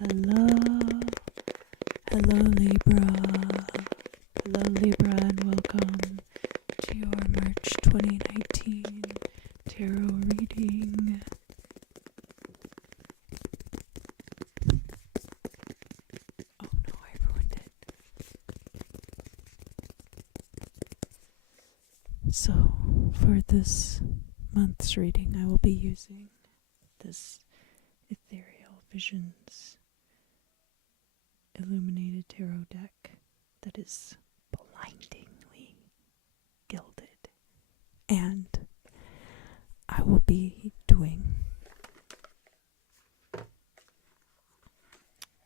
Hello, hello Libra, hello Libra, and welcome to your March 2019 tarot reading. Oh no, I ruined it. So, for this month's reading, I will be using this Ethereal Visions illuminated tarot deck that is blindingly gilded, and I will be doing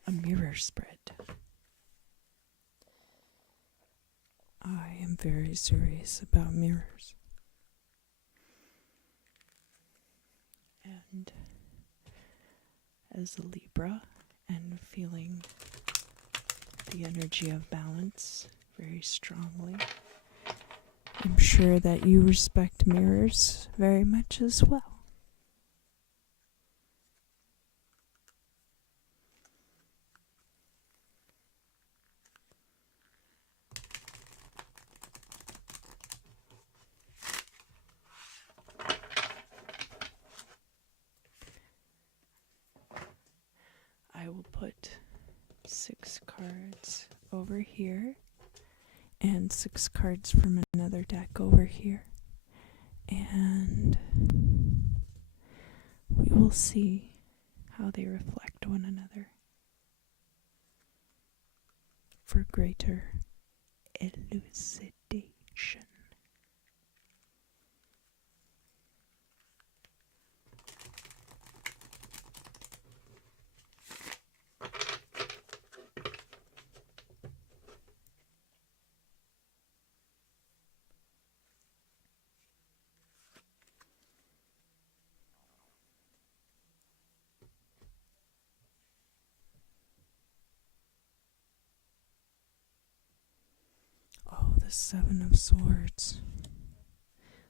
a mirror spread. I am very serious about mirrors, and as a Libra and feeling the energy of balance very strongly, I'm sure that you respect mirrors very much as well. I will put 6 cards over here and 6 cards from another deck over here, and we will see how they reflect one another for greater elucidation. Oh, the 7 of Swords.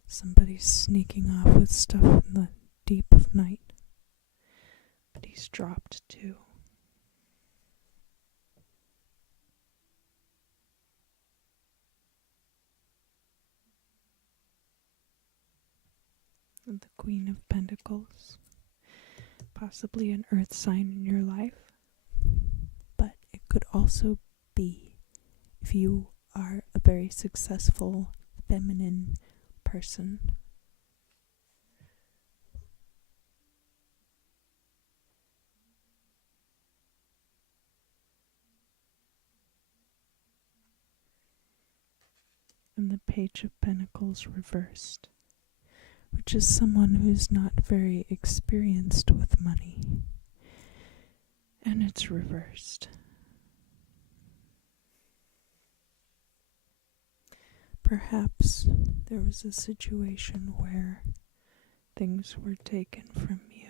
Somebody's sneaking off with stuff in the deep of night. But he's dropped too. And the Queen of Pentacles. Possibly an earth sign in your life. But it could also be if you are a very successful feminine person. And the Page of Pentacles reversed, which is someone who's not very experienced with money. And it's reversed. Perhaps there was a situation where things were taken from you.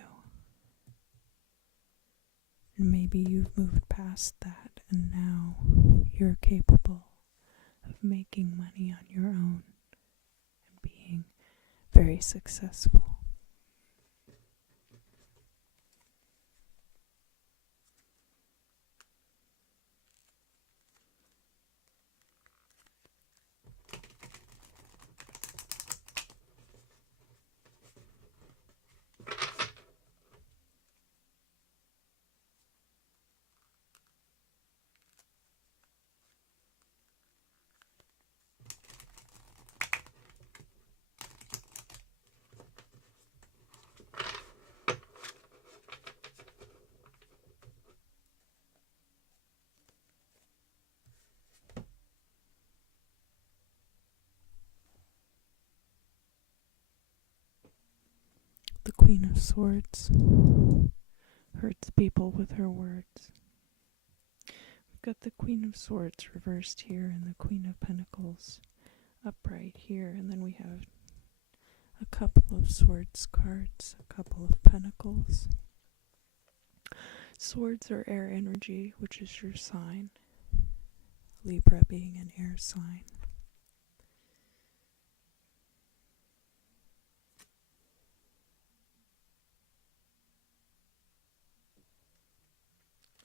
And maybe you've moved past that and now you're capable of making money on your own and being very successful. The Queen of Swords hurts people with her words. We've got the Queen of Swords reversed here and the Queen of Pentacles upright here, and then we have a couple of Swords cards, a couple of Pentacles. Swords are air energy, which is your sign. Libra being an air sign.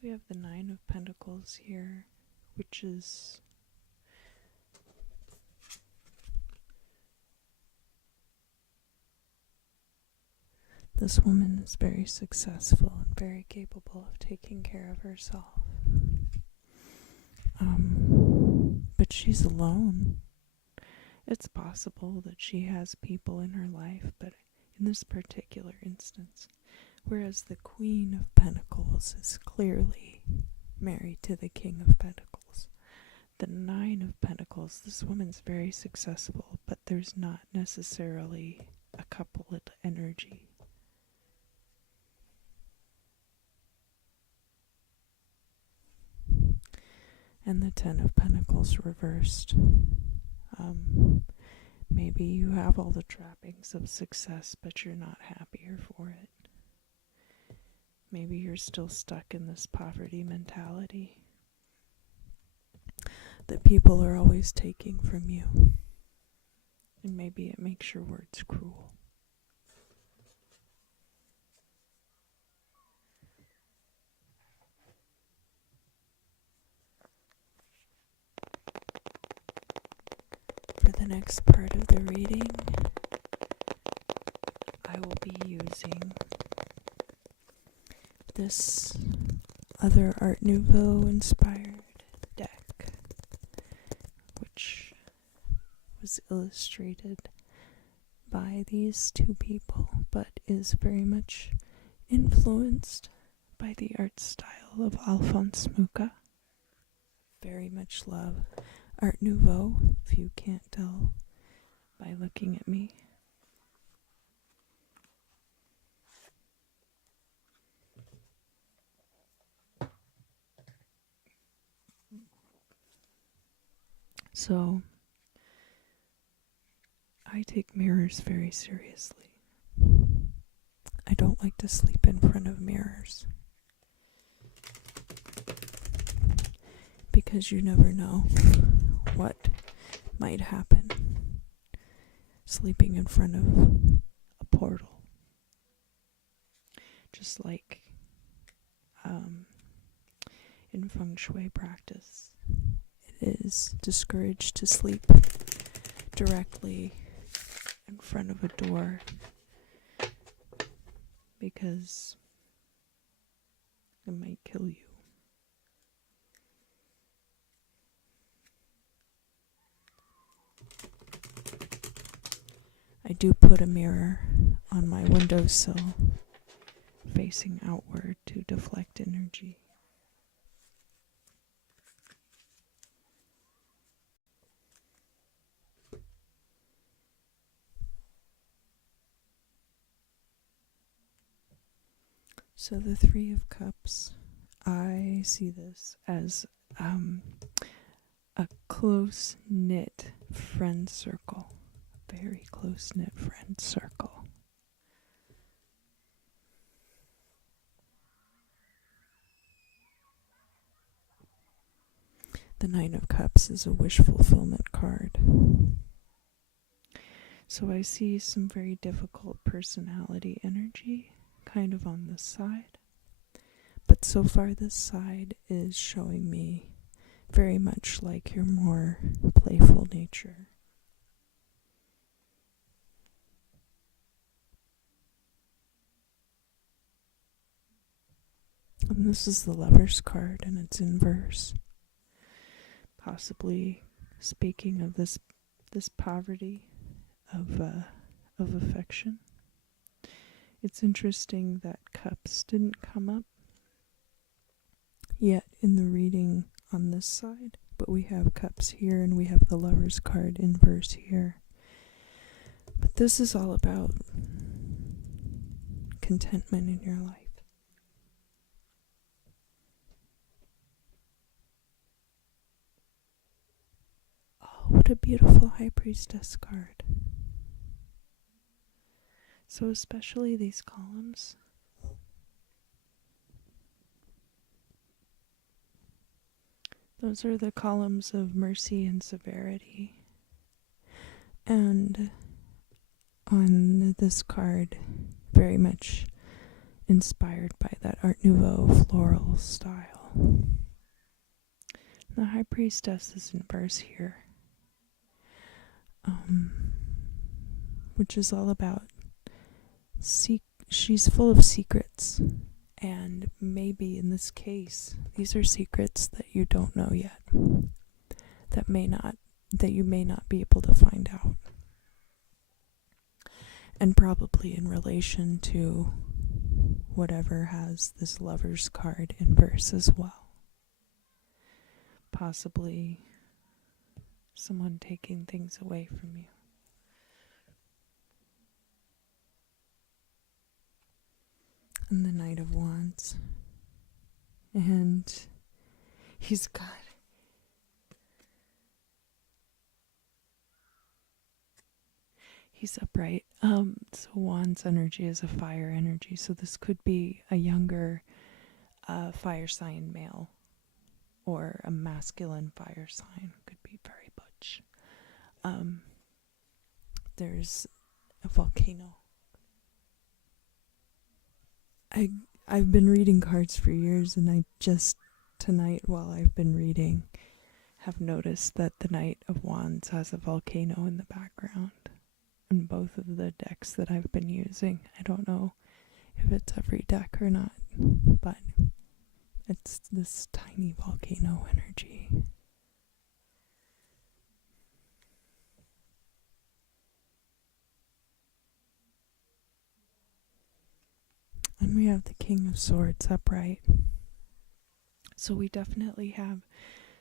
We have the Nine of Pentacles here, which is this woman is very successful and very capable of taking care of herself. But she's alone. It's possible that she has people in her life, but in this particular instance, whereas the Queen of Pentacles is clearly married to the King of Pentacles, the Nine of Pentacles, this woman's very successful, but there's not necessarily a couplet energy. And the Ten of Pentacles reversed. Maybe you have all the trappings of success, but you're not happier for it. Maybe you're still stuck in this poverty mentality that people are always taking from you. And maybe it makes your words cruel. For the next part of the reading, I will be using this other Art Nouveau inspired deck, which was illustrated by these two people, but is very much influenced by the art style of Alphonse Mucha. Very much love Art Nouveau, if you can't tell by looking at me. So, I take mirrors very seriously. I don't like to sleep in front of mirrors, because you never know what might happen sleeping in front of a portal. Just like in feng shui practice, it is discouraged to sleep directly in front of a door because it might kill you. I do put a mirror on my windowsill facing outward to deflect energy. So the Three of Cups, I see this as a close-knit friend circle. Very close-knit friend circle. The Nine of Cups is a wish fulfillment card. So I see some very difficult personality energy kind of on this side. But so far this side is showing me very much like your more playful nature. And this is the Lover's card, and it's in verse. Possibly speaking of this poverty of affection. It's interesting that cups didn't come up yet in the reading on this side, but we have cups here and we have the Lover's card in verse here. But this is all about contentment in your life. What a beautiful High Priestess card. So especially these columns. Those are the columns of mercy and severity. And on this card, very much inspired by that Art Nouveau floral style. The High Priestess is in verse here, which is all about she's full of secrets, and maybe in this case these are secrets that you don't know yet, that you may not be able to find out, and probably in relation to whatever has this Lover's card in verse as well. Possibly someone taking things away from you. And the Knight of Wands. And he's upright. So Wands energy is a fire energy. So this could be a younger fire sign male, or a masculine fire sign. Could be very butch. There's a volcano. I've been reading cards for years, and I just tonight, while I've been reading, have noticed that the Knight of Wands has a volcano in the background in both of the decks that I've been using. I don't know if it's every deck or not, but it's this tiny volcano energy. And we have the King of Swords upright. So we definitely have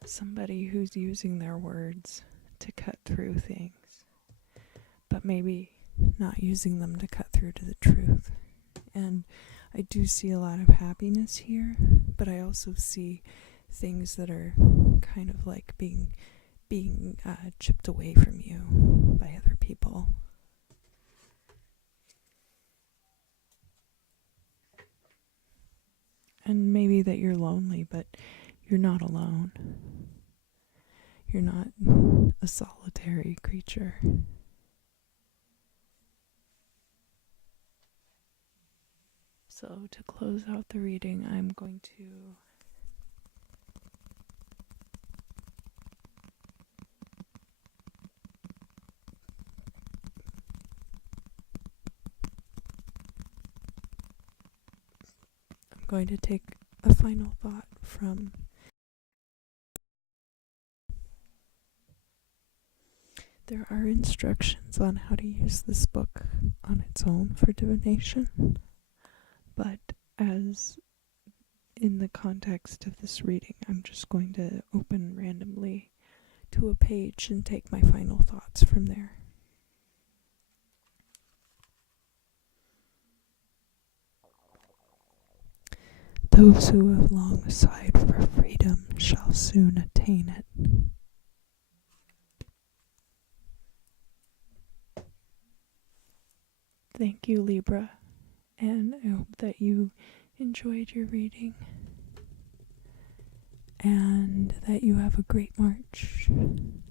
somebody who's using their words to cut through things, but maybe not using them to cut through to the truth. And I do see a lot of happiness here, but I also see things that are kind of like being chipped away from you by other people. And maybe that you're lonely, but you're not alone. You're not a solitary creature. So to close out the reading, I'm going to take a final thought from there are instructions on how to use this book on its own for divination, but as in the context of this reading, I'm just going to open randomly to a page and take my final thoughts from there. Those who have long sighed for freedom shall soon attain it. Thank you, Libra, and I hope that you enjoyed your reading and that you have a great March. And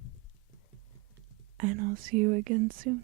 I'll see you again soon.